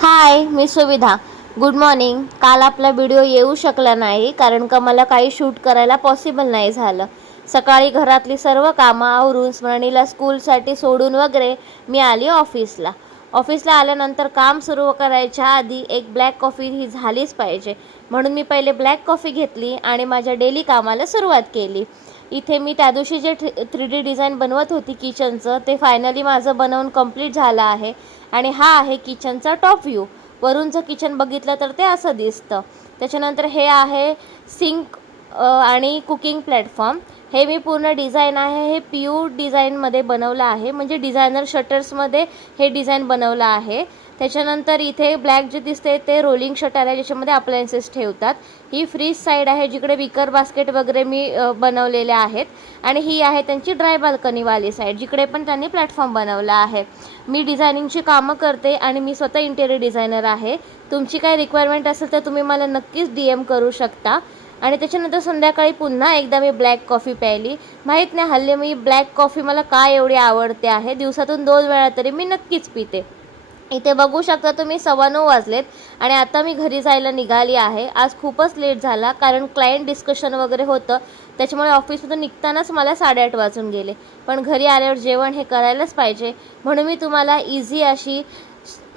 हाय, मी सुविधा. Good morning. काल आपला व्हिडिओ येऊ शकला नाही कारण का मला काही शूट करायला पॉसिबल नाही झालं. सकाळी घरातली सर्व कामं आवरून स्मरणीला स्कूलसाठी सोडून वगैरे मी आली ऑफिसला. ऑफिसला आल्यानंतर काम सुरू करायच्या आधी एक ब्लॅक कॉफी ही झालीच पाहिजे, म्हणून मी पहिले ब्लॅक कॉफी घेतली आणि माझ्या डेली कामाला सुरुवात केली. इथे मी त्या दिवशी जे 3D डिझाईन बनवत होती किचनचं, ते फायनली माझं बनवून कंप्लीट झालं आहे. आणि हा आहे किचनचा टॉप व्ह्यू. वरून जर किचन बघितलं तर ते असं दिसतं. त्याच्यानंतर हे आहे सिंक आणि कुकिंग प्लॅटफॉर्म. हे मी पूर्ण डिझाईन आहे हे PU डिझाईनमध्ये बनवलं आहे, म्हणजे डिझायनर शटर्समध्ये हे डिझाईन बनवलं आहे. त्याच्यानंतर इथे ब्लॅक जे दिसते ते रोलिंग शटर आहे, ज्याच्यामध्ये अप्लायन्सेस ठेवतात. ही फ्रीज साईड आहे, जिकडे विकर बास्केट वगैरे मी बनवलेले आहेत. आणि ही आहे त्यांची ड्राय बाल्कनीवाली साईड, जिकडे पण त्यांनी प्लॅटफॉर्म बनवला आहे. मी डिझायनिंगची कामं करते आणि मी स्वतः इंटेरियर डिझायनर आहे. तुमची काही रिक्वायरमेंट असेल तर तुम्ही मला नक्कीच DM करू शकता. आणि त्याच्यानंतर संध्याकाळी पुन्हा एकदा मी ब्लॅक कॉफी प्यायली. माहीत नाही हल्ली मी ब्लॅक कॉफी मला काय एवढी आवडते आहे. दिवसातून 2 वेळा तरी मी नक्कीच पिते. इथे बघू शकता तुम्ही 9:15 वाजलेत आणि आता मी घरी जायला निघाली आहे. आज खूपच लेट झाला कारण क्लायंट डिस्कशन वगैरे होतं, त्याच्यामुळे ऑफिसमधून निघतानाच मला 8:30 वाजून गेले. पण घरी आल्यावर जेवण हे करायलाच पाहिजे, म्हणून मी तुम्हाला इझी अशी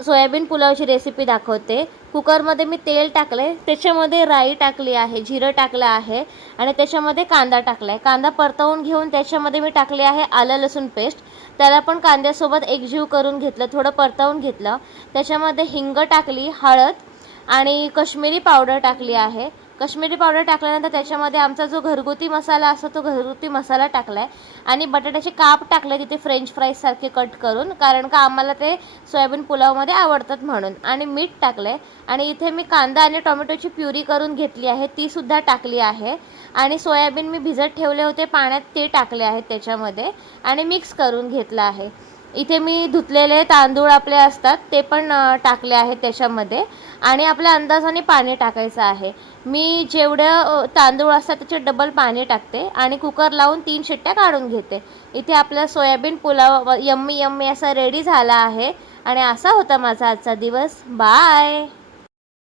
सोयाबीन पुलावची रेसिपी दाखवते. कुकरमध्ये मी तेल टाकले, त्याच्यामध्ये राई टाकली आहे, जिरं टाकलं आहे आणि त्याच्यामध्ये कांदा टाकला आहे. कांदा परतवून घेऊन त्याच्यामध्ये मी टाकले आहे आलं लसूण पेस्ट. त्याला पण कांद्यासोबत एकजीव करून घेतलं, थोडं परतवून घेतलं. त्याच्यामध्ये हिंग टाकली, हळद आणि कश्मीरी पावडर टाकली आहे. कश्मीरी पावडर टाकल्यानंतर त्याच्यामध्ये आमचा जो घरगुती मसाला असतो तो घरगुती मसाला टाकला आहे आणि बटाट्याचे काप टाकले तिथे फ्रेंच फ्राईजसारखे कट करून, कारण का आम्हाला ते सोयाबीन पुलावमध्ये आवडतात म्हणून. आणि मीठ टाकलं आहे आणि इथे मी कांदा आणि टोमॅटोची प्युरी करून घेतली आहे, तीसुद्धा टाकली आहे. आणि सोयाबीन मी भिजत ठेवले होते पाण्यात, ते टाकले आहेत त्याच्यामध्ये आणि मिक्स करून घेतलं आहे. इथे मी धुतलेले तांदूळ आपले असतात ते पण टाकले आहेत त्याच्यामध्ये आणि आपल्या अंदाजाने पाणी टाकायचं आहे. मी जेवढं तांदूळ असतात त्याचे डबल पाणी टाकते आणि कुकर लावून 3 शिट्ट्या काढून घेते. इथे आपला सोयाबीन पुलाव यम्मी यम्मी असा रेडी झाला आहे. आणि असा होता माझा आजचा दिवस. बाय.